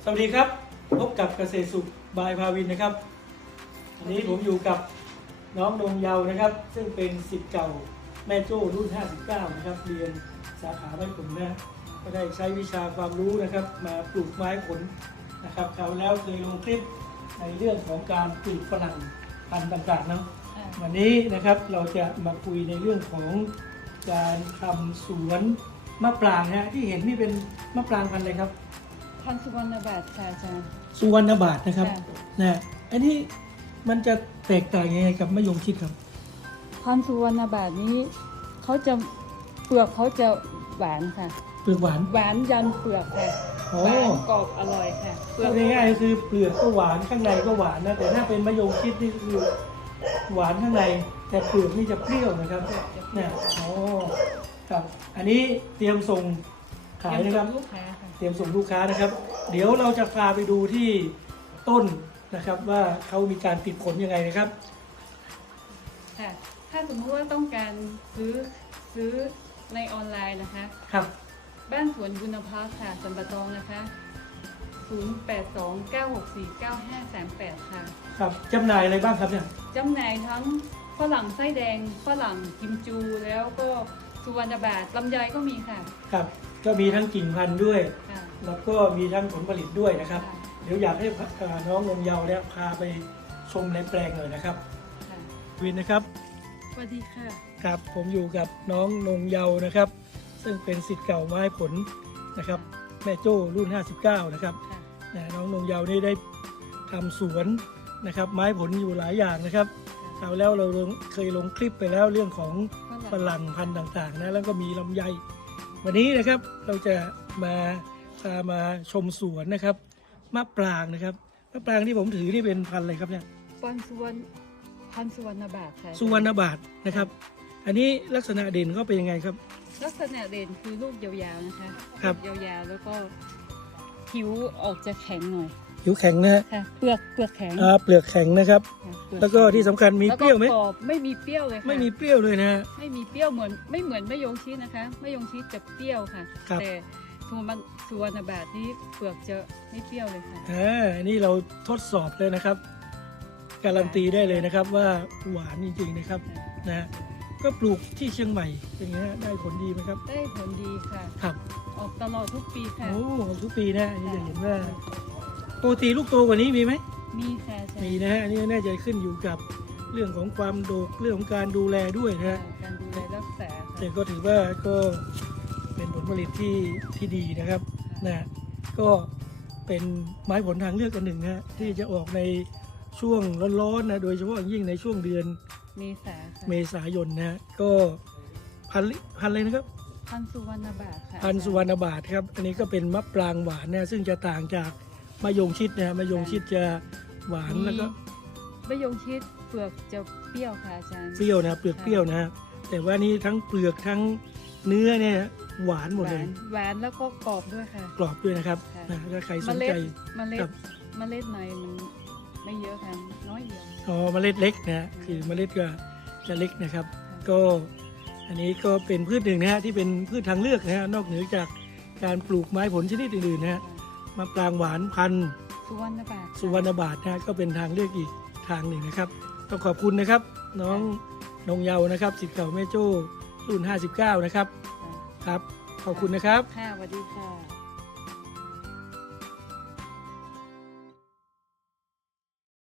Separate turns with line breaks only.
สวัสดีครับพบกับเกษตรสุขบายภาวินนะครับวันนี้ผมอยู่กับน้องนงเยาว์นะครับ ซึ่งเป็นศิษย์เก่าแม่โจ้รุ่น 59 นะครับเรียนสาขาไม้ผลนะก็ได้ใช้วิชาความรู้นะครับมาปลูกไม้ผลนะครับคราวแล้วเคยลงคลิปในเรื่องของการปลูกฝรั่งพันธุ์ต่างๆนะวันนี้นะครับเราจะมาคุยในเรื่องของการทำสวนมะปรางนะที่เห็นนี่เป็นมะปรางพันธุ์อะไรครับ
พันธุ์สุวรรณบาทค่ะอาจารย์
สุวรรณบาทนะครับนะอันนี้มันจะแตกต่างยังไงกับมะยงชิดครับ
พันธุ์สุวรรณบาทนี้เขาจะเปลือกเขาจะหวานค่ะ
เปลือกหวาน
หวานยันเปลือกค่ะหวานกรอบอร่อยค่ะ
เปลือกง่ายๆคือเปลือกก็หวานข้างในก็หวานนะแต่ถ้าเป็นมะยงชิดนี่คือหวานข้างในแต่เปลือกนี่จะเปรี้ยวนะครับเนี่ยอ๋อครับอันนี้เตรียมส่งขายนะครับเตรียมส่งลูกค้านะครับเดี๋ยวเราจะพาไปดูที่ต้นนะครับว่าเขามีการติดผลยังไงนะครับ
ค่ะถ้าสมมติว่าต้องการซื้อในออนไลน์นะคะ
ครับ
บ้านสวนบุญภาค่ะสันปะตองนะคะ0829649538ค่ะ
ครับจำหน่ายอะไรบ้างครับเนี่ย
จำหน่ายทั้งฝรั่งไส้แดงฝรั่งกิมจูแล้วก็สุวรรณบาทลำไยก็มีค่ะ
ครับก็มีทั้งกิ่งพันธุ์ด้วยแล้วก็มีทั้งผลผลิตด้วยนะครับเดี๋ยวอยากให้น้องนงเยาว์เนี่ยพาไปชมในแปลงหน่อยนะครับวินนะครับ
สวัสดีค่ะ
ครับผมอยู่กับน้องนงเยาว์นะครับซึ่งเป็นศิษย์เก่าไม้ผลนะครับแม่โจ้รุ่น 59 นะครับน้องนงเยาว์นี่ได้ทำสวนนะครับไม้ผลอยู่หลายอย่างนะครับคราวแล้วเราเคยลงคลิปไปแล้วเรื่องของฝรั่งพันธุ์ต่างๆนะแล้วก็มีลำไยวันนี้นะครับเราจะมาชมสวนนะครับมะปรางนะครับมะปรางที่ผมถือนี่เป็นพันธุ์อะไรครับเนี่ย
พันธุ์สุวรรณบาทค่ะ
สุวรรณบาทนะครับอันนี้ลักษณะเด่นก็เป็นยังไงครับ
ลักษณะเด่นคือลูกยาวๆนะคะ
ครับ
ยาวๆแล้วก็ผิวออกจะแข็งหน่อย
ผิวแข็งนะฮะ
เปลือกแข็ง
เปลือกแข็งนะครับแล้วก็ที่สำคัญมีเปรี้ยวไหม
ไม่มีเปรี้ยวเลย
ไม่มีเปรี้ยวเลยนะ
ไม่มีเปรี้ยวไม่เหมือนมะยงชิดนะคะมะยงชิดจะเปรี้ยวค่ะแต่สุวรรณบาทนี้เปลือกจะไม่เปรี้ยวเลยค่ะ
อันนี้เราทดสอบเลยนะครับการันตีได้เลยนะครับว่าหวานจริงๆนะครับนะก็ปลูกที่เชียงใหม่เป็นไงได้ผลดีไหมครับ
ได้ผลดีค่ะ
ครับ
ออกตลอดทุกปีค่ะ
โอ้ทุกปีนะอันนี้จะเห็นว่าปกติลูกโตกว่านี้มีไหม
มีค่ะ
มีนะฮะอันนี้น่าจะขึ้นอยู่กับเรื่องของความโดกเรื่องของการดูแลด้วยนะฮะ
การดูแลรักษา
แต่ก็ถือว่าก็เป็นผลผลิตที่ดีนะครับนะก็เป็นไม้ผลทางเลือกอันหนึ่งนะที่จะออกในช่วงร้อนๆนะโดยเฉพาะยิ่งในช่วงเดือนเมษายนนะก็พันอะไรนะครับ
พันสุวรรณบาทค่ะ
พันสุวรรณบาทครับอันนี้ก็เป็นมะปรางหวานนะซึ่งจะต่างจากมะยงชิดนะมะยงชิดจะหวานแล้วก็
มะยงชิดเปลือกจะเปรี้ยวค่ะอาจารย์
เปรี้ยวนะเปลือกเปรี้ยวนะแต่ว่านี่ทั้งเปลือกทั้งเนื้อเนี่ยหวานหมดเลย
หวานแล้วก็กรอบด้วยค่ะ
กรอบด้วยนะครับถ้าใครสนใจ
เมล็ดในมันไม่เยอะค่ะน้อยเดียว
เมล็ดเล็กนะคือเมล็ดก็จะเล็กนะครับก็อันนี้ก็เป็นพืชหนึ่งนะฮะที่เป็นพืชทางเลือกนะฮะนอกเหนือจากการปลูกไม้ผลชนิดอื่นๆนะฮะมะปรางหวานพันธุ์
สุวรร
ณบาทนะก็เป็นทางเลือกอีกทางหนึ่งนะครับต้องขอบคุณนะครับน้องนงเยาว์นะครับศิษย์เก่าแม่โจ้รุ่น 59 นะครับครับขอบคุณนะครับ
ค่ะสวัสดีค่ะ